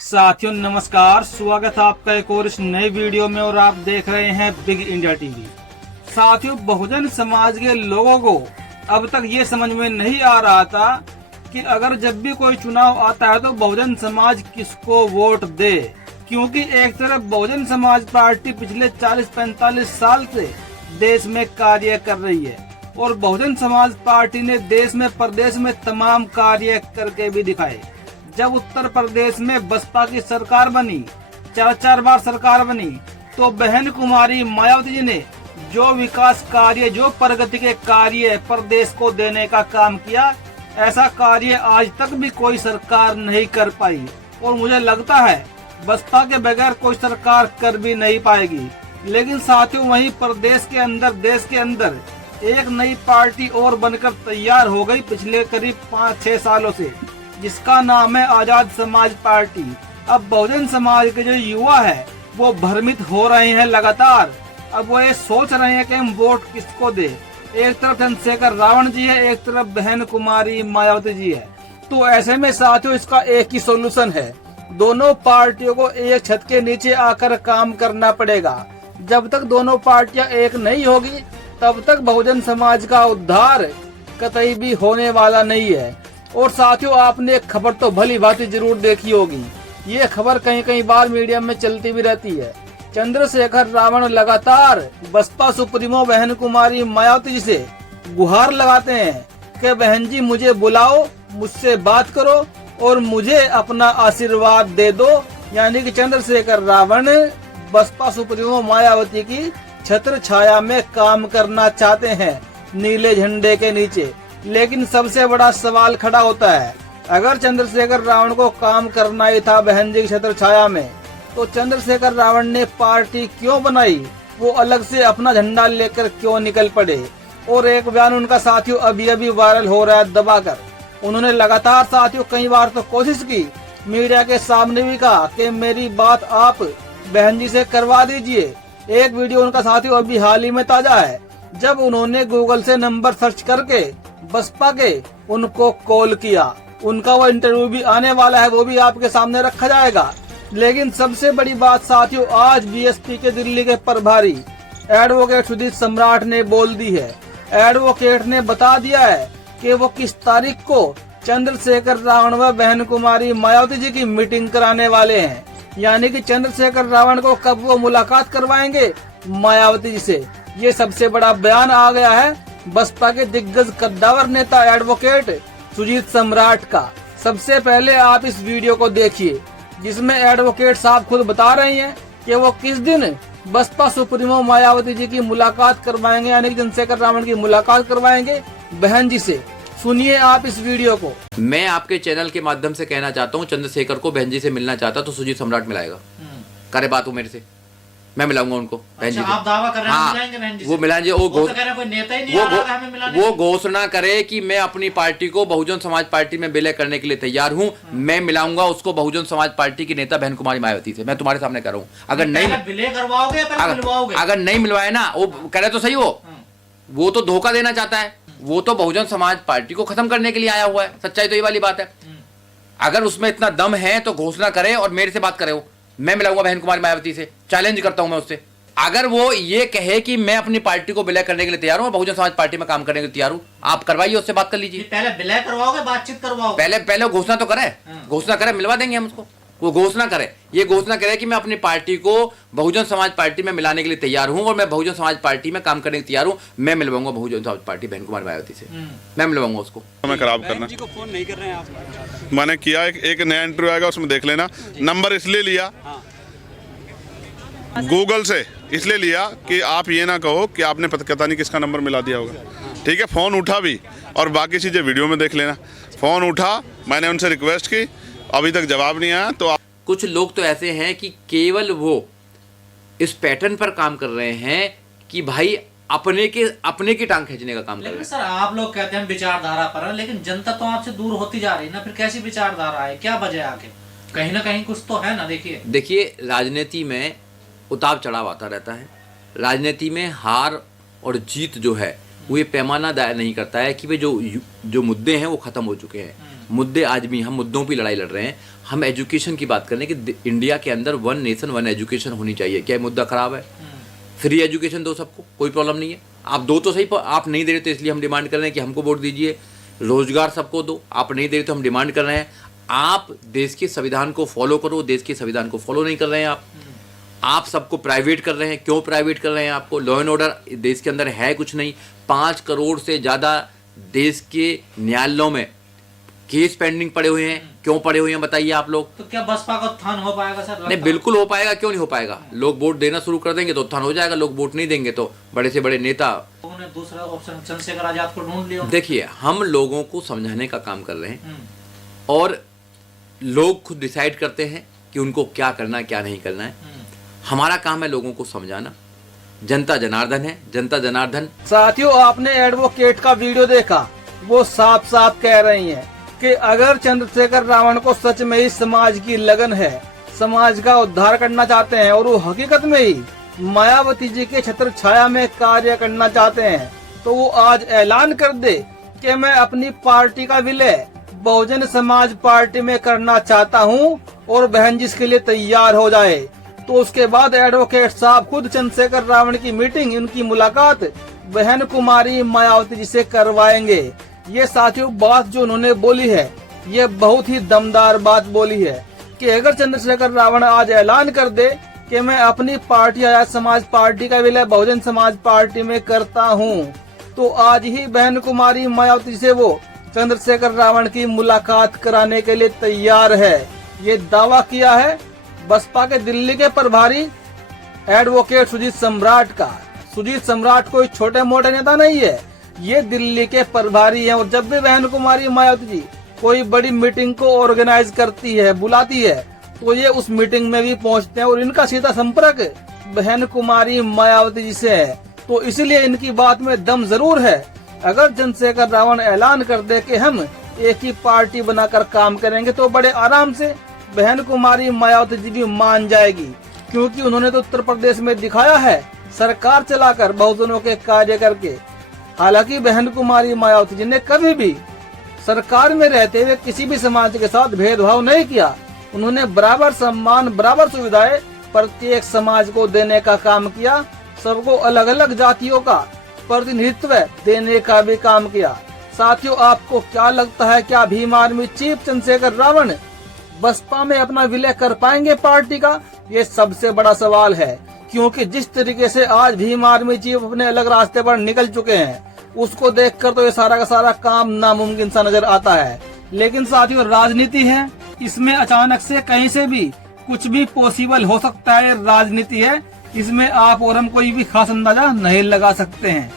साथियों नमस्कार, स्वागत है आपका एक और इस नए वीडियो में और आप देख रहे हैं बिग इंडिया टीवी। साथियों, बहुजन समाज के लोगों को अब तक ये समझ में नहीं आ रहा था कि अगर जब भी कोई चुनाव आता है तो बहुजन समाज किसको वोट दे, क्योंकि एक तरफ बहुजन समाज पार्टी पिछले 40-45 साल से देश में कार्य कर रही है और बहुजन समाज पार्टी ने देश में प्रदेश में तमाम कार्य करके भी दिखाए। जब उत्तर प्रदेश में बसपा की सरकार बनी, 4 बार सरकार बनी, तो बहन कुमारी मायावती जी ने जो विकास कार्य, जो प्रगति के कार्य प्रदेश को देने का काम किया, ऐसा कार्य आज तक भी कोई सरकार नहीं कर पाई और मुझे लगता है बसपा के बगैर कोई सरकार कर भी नहीं पाएगी। लेकिन साथियों, वहीं प्रदेश के अंदर, देश के अंदर एक नई पार्टी और बनकर तैयार हो गई पिछले करीब 5-6 सालों से, जिसका नाम है आजाद समाज पार्टी। अब बहुजन समाज के जो युवा है वो भ्रमित हो रहे हैं लगातार। अब वो ये सोच रहे हैं कि हम वोट किसको दे। एक तरफ चंद्रशेखर रावण जी है, एक तरफ बहन कुमारी मायावती जी है। तो ऐसे में साथियों इसका एक ही सोल्यूशन है, दोनों पार्टियों को एक छत के नीचे आकर काम करना पड़ेगा। जब तक दोनों पार्टियां एक नहीं होगी तब तक बहुजन समाज का उद्धार कतई भी होने वाला नहीं है। और साथियों, आपने एक खबर तो भली भांति जरूर देखी होगी, ये खबर कहीं कहीं बार मीडिया में चलती भी रहती है। चंद्रशेखर रावण लगातार बसपा सुप्रीमो बहन कुमारी मायावती जी से गुहार लगाते हैं कि बहन जी मुझे बुलाओ, मुझसे बात करो और मुझे अपना आशीर्वाद दे दो। यानी कि चंद्रशेखर रावण बसपा सुप्रीमो मायावती की छत्र छाया में काम करना चाहते हैं, नीले झंडे के नीचे। लेकिन सबसे बड़ा सवाल खड़ा होता है, अगर चंद्रशेखर रावण को काम करना ही था बहन जी की छत्र छाया में, तो चंद्रशेखर रावण ने पार्टी क्यों बनाई? वो अलग से अपना झंडा लेकर क्यों निकल पड़े? और एक बयान उनका साथियों अभी अभी वायरल हो रहा है दबाकर। उन्होंने लगातार साथियों कई बार तो कोशिश की, मीडिया के सामने भी कहा कि मेरी बात आप बहन जी से करवा दीजिए। एक वीडियो उनका साथियों अभी हाल ही में ताजा है, जब उन्होंने गूगल से नंबर सर्च करके बसपा के उनको कॉल किया। उनका वो इंटरव्यू भी आने वाला है, वो भी आपके सामने रखा जाएगा। लेकिन सबसे बड़ी बात साथियों, आज बीएसपी के दिल्ली के प्रभारी एडवोकेट सुजीत सम्राट ने बोल दी है। एडवोकेट ने बता दिया है कि वो किस तारीख को चंद्रशेखर रावण व बहन कुमारी मायावती जी की मीटिंग कराने वाले हैं। यानी कि चंद्रशेखर रावण को कब वो मुलाकात करवाएंगे मायावती जी से। ये सबसे बड़ा बयान आ गया है बसपा के दिग्गज कद्दावर नेता एडवोकेट सुजीत सम्राट का। सबसे पहले आप इस वीडियो को देखिए, जिसमें एडवोकेट साहब खुद बता रहे हैं कि वो किस दिन बसपा सुप्रीमो मायावती जी की मुलाकात करवाएंगे, यानी कि चंद्रशेखर रावण की मुलाकात करवाएंगे बहन जी से। सुनिए आप इस वीडियो को। मैं आपके चैनल के माध्यम से कहना चाहता हूँ, चंद्रशेखर को बहन जी से मिलना चाहता तो सुजीत सम्राट मिलाएगा। करे बात वो मेरे से, मैं मिलाऊंगा उनको बहन जी। आप दावा कर रहे हैं मिलाएंगे बहन जी से? वो मिलाएंगे। वो घोषणा करे कि मैं अपनी पार्टी को बहुजन समाज पार्टी में विलय करने के लिए तैयार हूँ। मैं मिलाऊंगा उसको बहुजन समाज पार्टी की नेता बहन कुमारी मायावती से। मैं तुम्हारे सामने कर रहा हूँ, अगर नहीं विलय करवाओगे अगर नहीं मिलवाए ना, वो कह रहे तो सही हो, वो तो धोखा देना चाहता है। वो तो बहुजन समाज पार्टी को खत्म करने के लिए आया हुआ है। सच्चाई तो ये वाली बात है। अगर उसमें इतना दम है तो घोषणा करे और मेरे से बात करे। वो मैं मिलाऊंगा बहन कुमारी मायावती से, चैलेंज करता हूं मैं उससे। अगर वो ये कहे कि मैं अपनी पार्टी को विलय करने के लिए तैयार हूं, बहुजन समाज पार्टी में काम करने के लिए तैयार हूं, आप करवाइए, उससे बात कर लीजिए। पहले विलय करवाओगे, बातचीत करवाओगे? पहले घोषणा तो करे, घोषणा करे, मिलवा देंगे हम उसको। वो घोषणा करे, ये घोषणा करे कि मैं अपनी पार्टी को बहुजन समाज पार्टी में मिलाने के लिए तैयार हूं और मैं बहुजन समाज पार्टी में काम करने के लिए तैयार हूं। मैं मिलवाऊंगा बहुजन समाज पार्टी बहन कुमारी मायावती से, मैं मिलवाऊंगा उसको। मैं खराब करना जी को फोन नहीं कर रहे हैं आप? मैंने किया, एक नया इंटरव्यू आएगा उसमें देख लेना। नंबर इसलिए लिया गूगल से, इसलिए लिया कि आप ये ना कहो कि आपने पता नहीं किसका नंबर मिला दिया होगा। ठीक है, फ़ोन उठा भी और बाकी चीज़ें वीडियो में देख लेना। फ़ोन उठा, मैंने उनसे रिक्वेस्ट की, अभी तक जवाब नहीं आया। तो कुछ लोग तो ऐसे हैं कि केवल वो इस पैटर्न पर काम कर रहे हैं कि भाई अपने की टांग खींचने का काम कर रहे हैं। सर, आप लोग कहते हैं विचारधारा पर है, लेकिन जनता तो आपसे दूर होती जा रही है ना। फिर कैसी विचारधारा है, क्या वजह आके? कहीं ना कहीं कुछ तो है ना। देखिए, राजनीति में उतार चढ़ाव आता रहता है। राजनीति में हार और जीत जो है वो ये पैमाना दायर नहीं करता है कि वे जो मुद्दे हैं वो खत्म हो चुके हैं। मुद्दे आज भी, हम मुद्दों पे लड़ाई लड़ रहे हैं। हम एजुकेशन की बात कर रहे हैं कि इंडिया के अंदर 1 नेशन 1 एजुकेशन होनी चाहिए। क्या ये मुद्दा खराब है? फ्री एजुकेशन दो सबको, कोई प्रॉब्लम नहीं है। आप दो तो सही, आप नहीं दे रहे तो इसलिए हम डिमांड कर रहे हैं कि हमको वोट दीजिए। रोजगार सबको दो, आप नहीं दे रहे तो हम डिमांड कर रहे हैं आप देश के संविधान को फॉलो करो। देश के संविधान को फॉलो नहीं कर रहे हैं आप सबको प्राइवेट कर रहे हैं। क्यों प्राइवेट कर रहे हैं? आपको लॉ एंड ऑर्डर देश के अंदर है कुछ नहीं। 5 करोड़ से ज़्यादा देश के न्यायालयों में केस पेंडिंग पड़े हुए हैं। क्यों पड़े हुए हैं बताइए आप लोग। तो क्या बसपा का उत्थान हो पाएगा सर? नहीं, बिल्कुल हो पाएगा। क्यों नहीं हो पाएगा? लोग वोट देना शुरू कर देंगे तो उत्थान हो जाएगा। लोग वोट नहीं देंगे तो बड़े से बड़े नेता, उन्होंने दूसरा ऑप्शन चंद्रशेखर आजाद को ढूंढ लिया। देखिए, हम लोगों को समझाने का काम कर रहे हैं और लोग खुद डिसाइड करते हैं कि उनको क्या करना है क्या नहीं करना है। हमारा काम है लोगों को समझाना। जनता जनार्दन है, जनता जनार्दन। साथियों, आपने एडवोकेट का वीडियो देखा, वो साफ साफ कह रही हैं कि अगर चंद्रशेखर रावण को सच में ही समाज की लगन है, समाज का उद्धार करना चाहते हैं और वो हकीकत में ही मायावती जी के छत्र छाया में कार्य करना चाहते हैं, तो वो आज ऐलान कर दे कि मैं अपनी पार्टी का विलय बहुजन समाज पार्टी में करना चाहता हूं और बहन जिसके लिए तैयार हो जाए। तो उसके बाद एडवोकेट साहब खुद चंद्रशेखर रावण की मीटिंग, उनकी मुलाकात बहन कुमारी मायावती जी से करवाएंगे। ये साथियों बात जो उन्होंने बोली है, ये बहुत ही दमदार बात बोली है कि अगर चंद्रशेखर रावण आज ऐलान कर दे कि मैं अपनी पार्टी आजाद समाज पार्टी का विलय बहुजन समाज पार्टी में करता हूँ, तो आज ही बहन कुमारी मायावती से वो चंद्रशेखर रावण की मुलाकात कराने के लिए तैयार है। ये दावा किया है बसपा के दिल्ली के प्रभारी एडवोकेट सुजीत सम्राट का। सुजीत सम्राट कोई छोटे मोटे नेता नहीं है, ये दिल्ली के प्रभारी हैं। और जब भी बहन कुमारी मायावती जी कोई बड़ी मीटिंग को ऑर्गेनाइज करती है, बुलाती है, तो ये उस मीटिंग में भी पहुंचते हैं और इनका सीधा संपर्क बहन कुमारी मायावती जी से है। तो इसलिए इनकी बात में दम जरूर है। अगर चंद्रशेखर रावण ऐलान कर दे कि हम एक ही पार्टी बनाकर काम करेंगे, तो बड़े आराम से बहन कुमारी मायावती जी भी मान जाएगी, क्योंकि उन्होंने तो उत्तर प्रदेश में दिखाया है सरकार चलाकर, बहुजनों के कार्य करके। हालांकि बहन कुमारी मायावती जी ने कभी भी सरकार में रहते हुए किसी भी समाज के साथ भेदभाव नहीं किया। उन्होंने बराबर सम्मान, बराबर सुविधाएं प्रत्येक समाज को देने का काम किया। सबको अलग अलग जातियों का प्रतिनिधित्व देने का भी काम किया। साथियों, आपको क्या लगता है, क्या भीम आर्मी चीफ चंद्रशेखर रावण बसपा में अपना विलय कर पाएंगे पार्टी का? ये सबसे बड़ा सवाल है, क्योंकि जिस तरीके से आज भीम आर्मी चीफ अपने अलग रास्ते पर निकल चुके हैं, उसको देखकर तो ये सारा का सारा काम नामुमकिन सा नजर आता है। लेकिन साथियों, राजनीति है, इसमें अचानक से कहीं से भी कुछ भी पॉसिबल हो सकता है। राजनीति है, इसमें आप और हम कोई भी खास अंदाजा नहीं लगा सकते हैं।